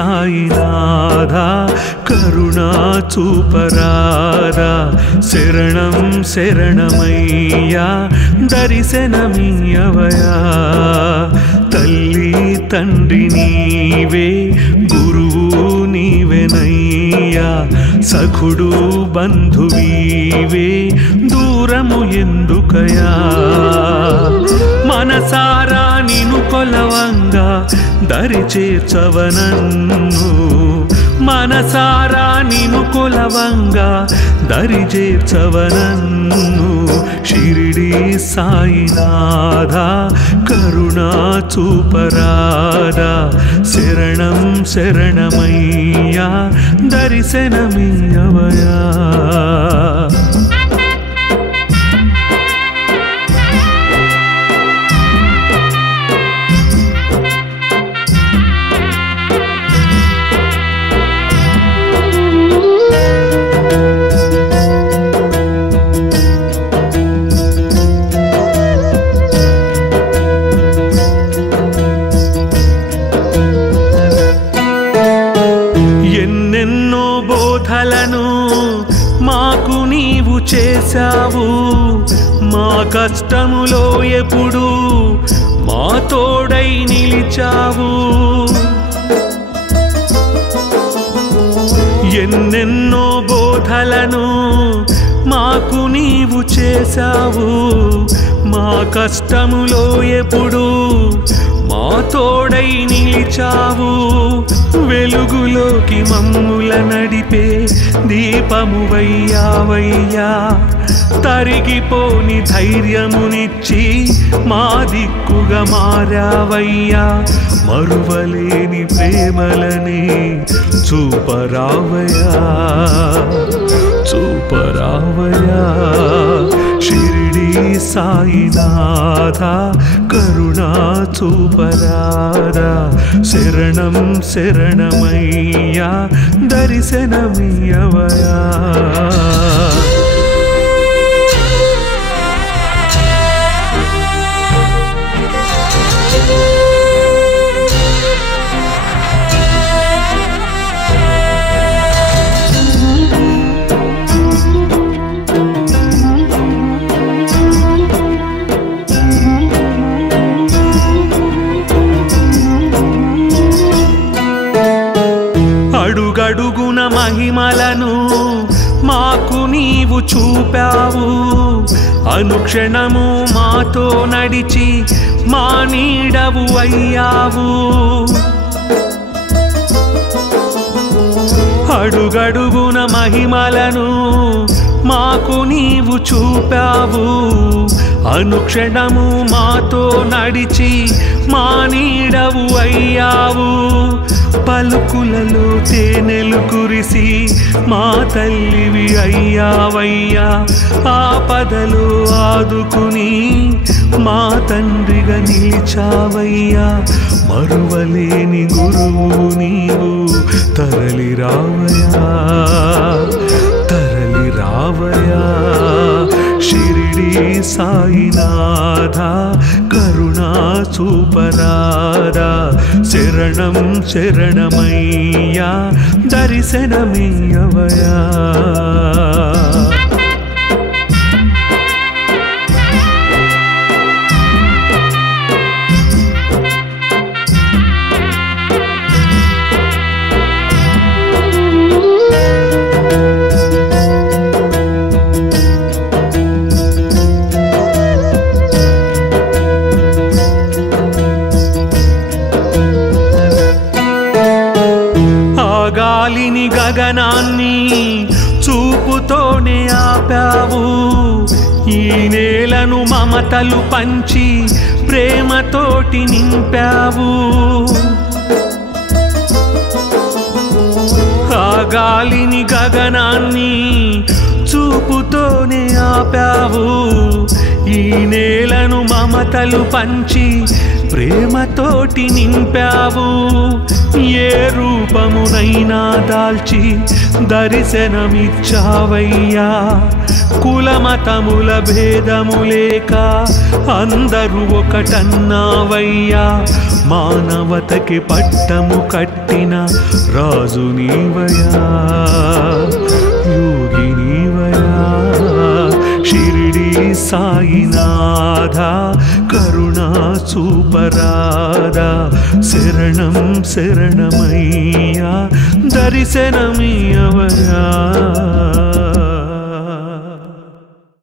సాయినాథా కరుణా చూపరాదా శరణం శరణమయ్యా దర్శనమియ్యవయా తల్లి తండ్రి నీవే గురువు నీవెనయ్యా సఖుడు బంధువీవే దూరము ఎందుకయా మనసారా నిను కొలవంగా దరి చేర్చవనన్ను మనసారా నిను కొలవంగా దరి చేర్చవనన్ను షిరిడి సాయినాథా కరుణా చూపరాదా శరణం శరణమయ్యా దర్శనమియ్యవయా ఎన్నెన్నో బోధలను మాకు నీవు చేశావు మా కష్టములో ఎప్పుడు మా తోడై నిలిచావు ఎన్నెన్నో బోధలను మాకు నీవు చేశావు మా కష్టములో ఎప్పుడు మా తోడై నిలిచావు వెలుగులోకి మమ్ముల నడిపే దీపమువయ్యావయ్యా తరిగిపోని ధైర్యమునిచ్చి మా దిక్కుగా మారావయ్యా మరువలేని ప్రేమలని చూపరావయ్యా చూపరావయ్యా షిరిడి సాయినాథా కరుణా చూపరాదా శరణం శరణమయ్యా దర్శనమియ్యవయా అడుగడుగున మహిమలను మాకు నీవు చూపావు అనుక్షణము మాతో నడిచి మా నీడవు అయ్యావు అడుగడుగున మహిమలను మాకు నీవు చూపావు అనుక్షణము మాతో నడిచి మా నీడవు అయ్యావు పలుకులలో తేనెలు కురిసి మా తల్లివి అయ్యావయ్యా ఆపదలో ఆదుకుని మా తండ్రిగా నిలిచావయ్యా మరువలేని గురువు నీవు తరలి రావయ్యా తరలి రావయ్యా షిరిడి సాయినాథా కరుణా చూపరాదా శరణం శరణమయ్యా దర్శనమియ్యవయా గాలిని గగనాన్ని చూపుతోనే ఆపావు ఈ నేలను మమతలు పంచి ప్రేమతోటి నింపావు ఆ గాలిని గగనాన్ని చూపుతోనే ఆపావు ఈ నేలను మమతలు పంచి ప్రేమతోటి నింపావు ఏ రూపమునైనా దాల్చి దర్శనమిచ్చావయ్యా కులమతముల భేదము లేక అందరూ ఒకటన్నావయ్యా మానవతకి పట్టము కట్టిన రాజు నీవయ్యా యోగి నీవయ్యా షిరిడి సాయినాథ కరుణా చూపరాదా శరణం శరణమయ్యా దర్శనమియ్యవయ్యా